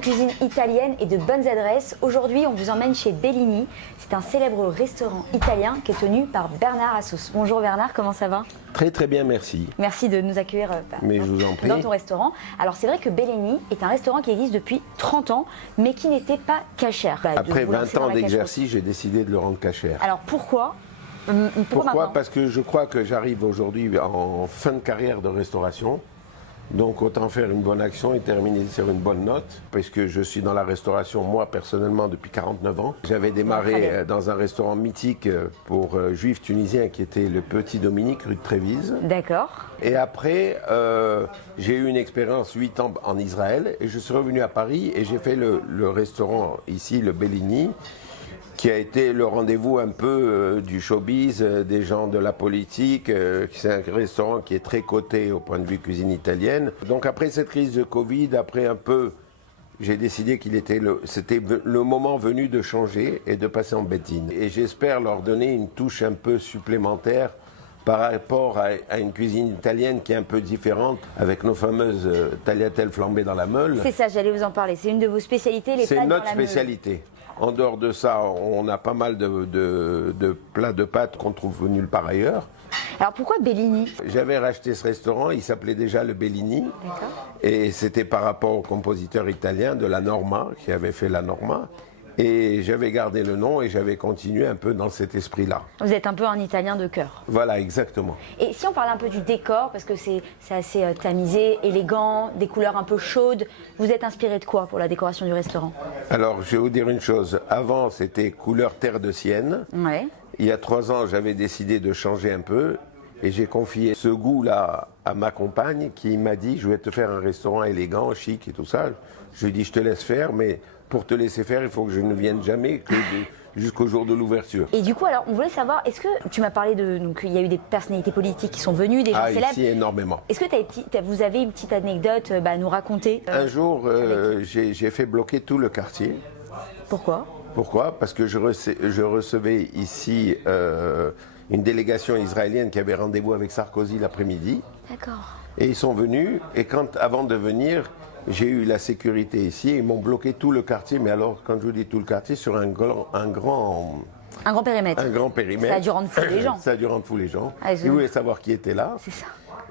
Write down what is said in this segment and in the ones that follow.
cuisine italienne et de bonnes adresses. Aujourd'hui, on vous emmène chez Bellini. C'est un célèbre restaurant italien qui est tenu par Bernard Assos. Bonjour Bernard, comment ça va? Très très bien, merci. Merci de nous accueillir Mais je vous en prie. dans ton restaurant. Alors c'est vrai que Bellini est un restaurant qui existe depuis 30 ans, mais qui n'était pas cachère. Après 20 ans d'exercice, j'ai décidé de le rendre cachère. Alors pourquoi? Pourquoi? Parce que je crois que j'arrive aujourd'hui en fin de carrière de restauration. Donc autant faire une bonne action et terminer sur une bonne note, parce que je suis dans la restauration, moi personnellement, depuis 49 ans. J'avais démarré dans un restaurant mythique pour juifs tunisiens qui était le Petit Dominique, rue de Trévise. D'accord. Et après, j'ai eu une expérience 8 ans en Israël et je suis revenu à Paris et j'ai fait le restaurant ici, le Bellini, qui a été le rendez-vous un peu du showbiz, des gens de la politique. C'est un restaurant qui est très coté au point de vue cuisine italienne. Donc après cette crise de Covid, après un peu, j'ai décidé c'était le moment venu de changer et de passer en bettine. Et j'espère leur donner une touche un peu supplémentaire par rapport à une cuisine italienne qui est un peu différente, avec nos fameuses tagliatelles flambées dans la meule. C'est ça, j'allais vous en parler. C'est une de vos spécialités, les pâtes dans la meule. C'est notre spécialité. En dehors de ça, on a pas mal de plats de pâtes qu'on trouve nulle part ailleurs. Alors pourquoi Bellini? J'avais racheté ce restaurant, il s'appelait déjà le Bellini. Et c'était par rapport au compositeur italien de la Norma, qui avait fait la Norma. Et j'avais gardé le nom et j'avais continué un peu dans cet esprit-là. Vous êtes un peu un Italien de cœur. Voilà, exactement. Et si on parlait un peu du décor, parce que c'est assez tamisé, élégant, des couleurs un peu chaudes, vous êtes inspiré de quoi pour la décoration du restaurant? Alors, je vais vous dire une chose. Avant, c'était couleur terre de Sienne. Ouais. Il y a 3 ans, j'avais décidé de changer un peu. Et j'ai confié ce goût-là à ma compagne qui m'a dit, je vais te faire un restaurant élégant, chic et tout ça. Je lui ai dit, je te laisse faire, mais pour te laisser faire, il faut que je ne vienne jamais que jusqu'au jour de l'ouverture. Et du coup, alors, on voulait savoir, est-ce que tu m'as parlé donc il y a eu des personnalités politiques qui sont venues, des gens célèbres. Ici, énormément. Est-ce que vous avez une petite anecdote à nous raconter? Un jour, j'ai fait bloquer tout le quartier. Pourquoi? Pourquoi? Parce que je recevais ici une délégation israélienne qui avait rendez-vous avec Sarkozy l'après-midi. D'accord. Et ils sont venus, et avant de venir, j'ai eu la sécurité ici, ils m'ont bloqué tout le quartier, mais alors, quand je vous dis tout le quartier, sur un grand périmètre. Un grand périmètre. Ça a dû rendre fou les gens. Ça a dû rendre fou les gens. Ah, ils voulaient savoir qui était là. C'est ça.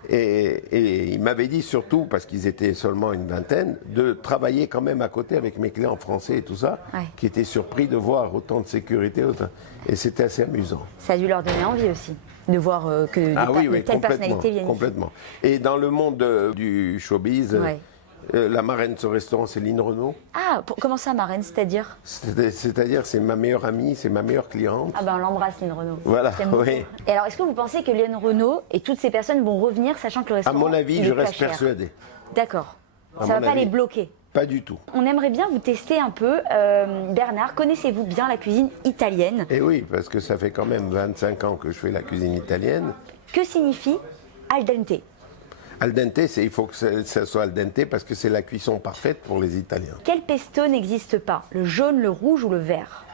Et ils m'avaient dit surtout, parce qu'ils étaient seulement une vingtaine, de travailler quand même à côté avec mes clients français et tout ça, qui étaient surpris de voir autant de sécurité. Et c'était assez amusant. Ça a dû leur donner envie aussi, de voir que de telles personnalités viennent. Complètement. Et dans le monde du showbiz, la marraine de ce restaurant, c'est Line Renaud. Ah, comment ça, marraine, c'est-à-dire? C'est-à-dire, c'est ma meilleure amie, c'est ma meilleure cliente. Ah ben, on l'embrasse, Line Renaud. Voilà, oui. Et alors, est-ce que vous pensez que Line Renaud et toutes ces personnes vont revenir, sachant que le restaurant... À mon avis, je reste persuadé. D'accord. Ça ne va pas les bloquer? Pas du tout. On aimerait bien vous tester un peu. Bernard, connaissez-vous bien la cuisine italienne? Eh oui, parce que ça fait quand même 25 ans que je fais la cuisine italienne. Que signifie al dente? Al dente, il faut que ça soit al dente parce que c'est la cuisson parfaite pour les Italiens. Quel pesto n'existe pas? Le jaune, le rouge ou le vert?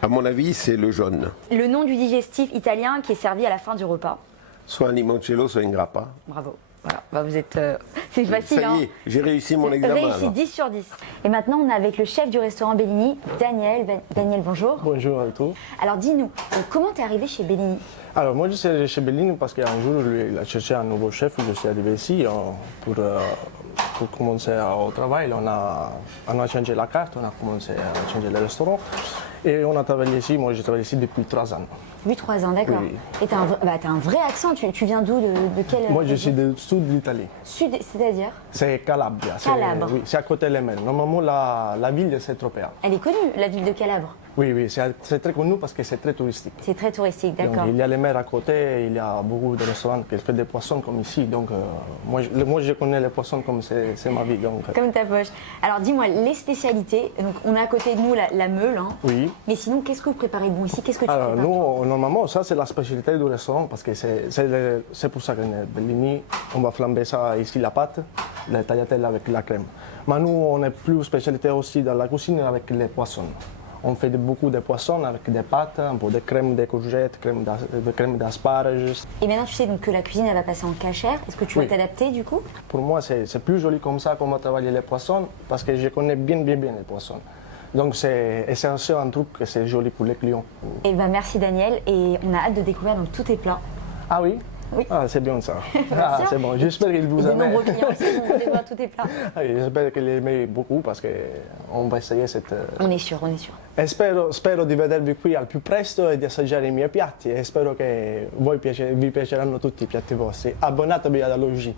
À mon avis, c'est le jaune. Le nom du digestif italien qui est servi à la fin du repas? Soit un limoncello, soit une grappa. Bravo. Voilà, bah vous êtes... c'est facile, ça y est, j'ai réussi mon examen. Réussi, alors. 10 sur 10. Et maintenant, on est avec le chef du restaurant Bellini, Daniel. Daniel, bonjour. Bonjour à tous. Alors, dis-nous, comment tu es arrivé chez Bellini? Alors, moi, je suis arrivé chez Bellini parce qu'un jour, il a cherché un nouveau chef. Je suis arrivé ici pour commencer au travail. On a changé la carte, on a commencé à changer le restaurant. Et on a travaillé ici, moi, j'ai travaillé ici depuis 3 ans. Depuis 3 ans, d'accord. Oui. Et tu as un vrai accent. Tu viens d'où? De quelle Moi, je région? suis du sud de l'Italie. Sud, c'est-à-dire? C'est Calabria. Calabre. Oui, c'est à côté de mer. Normalement, la ville, c'est Tropea. Elle est connue, la ville de Calabre. Oui, c'est très connu parce que c'est très touristique. C'est très touristique, d'accord. Il y a les mers à côté, il y a beaucoup de restaurants qui font des poissons comme ici. Donc, moi, je connais les poissons comme c'est ma vie. Donc. Comme ta poche. Alors, dis-moi, les spécialités. Donc, on a à côté de nous la meule. Hein. Oui. Mais sinon, qu'est-ce que vous préparez de bon ici? Qu'est-ce que tu Alors, prépares? nous, normalement, ça, c'est la spécialité du restaurant parce que c'est pour ça qu'on est Bellini. On va flamber ça ici, la pâte, les tagliatelles avec la crème. Mais nous, on est plus spécialité aussi dans la cuisine avec les poissons. On fait beaucoup de poissons avec des pâtes, un peu de crème de courgettes, crème d'asparges. Et maintenant, tu sais donc que la cuisine, elle va passer en cachère. Est-ce que tu vas Oui. t'adapter du coup? Pour moi, c'est plus joli comme ça, comment travailler les poissons, parce que je connais bien les poissons. Donc c'est aussi un truc que c'est joli pour les clients. Eh ben, merci Daniel, et on a hâte de découvrir donc tous tes plats. Ah oui? Oui. Ah, c'est bien ça. Bien Ah, sûr. c'est bon. J'espère qu'il Et vous de aime. nombreux clients aussi vont découvrir tous tes plats. Ah, j'espère qu'il aime beaucoup parce qu'on va essayer cette... On est sûr, on est sûr. E spero di vedervi qui al più presto e di assaggiare i miei piatti e spero che vi piaceranno tutti i piatti vostri. Abbonatevi ad Alogi.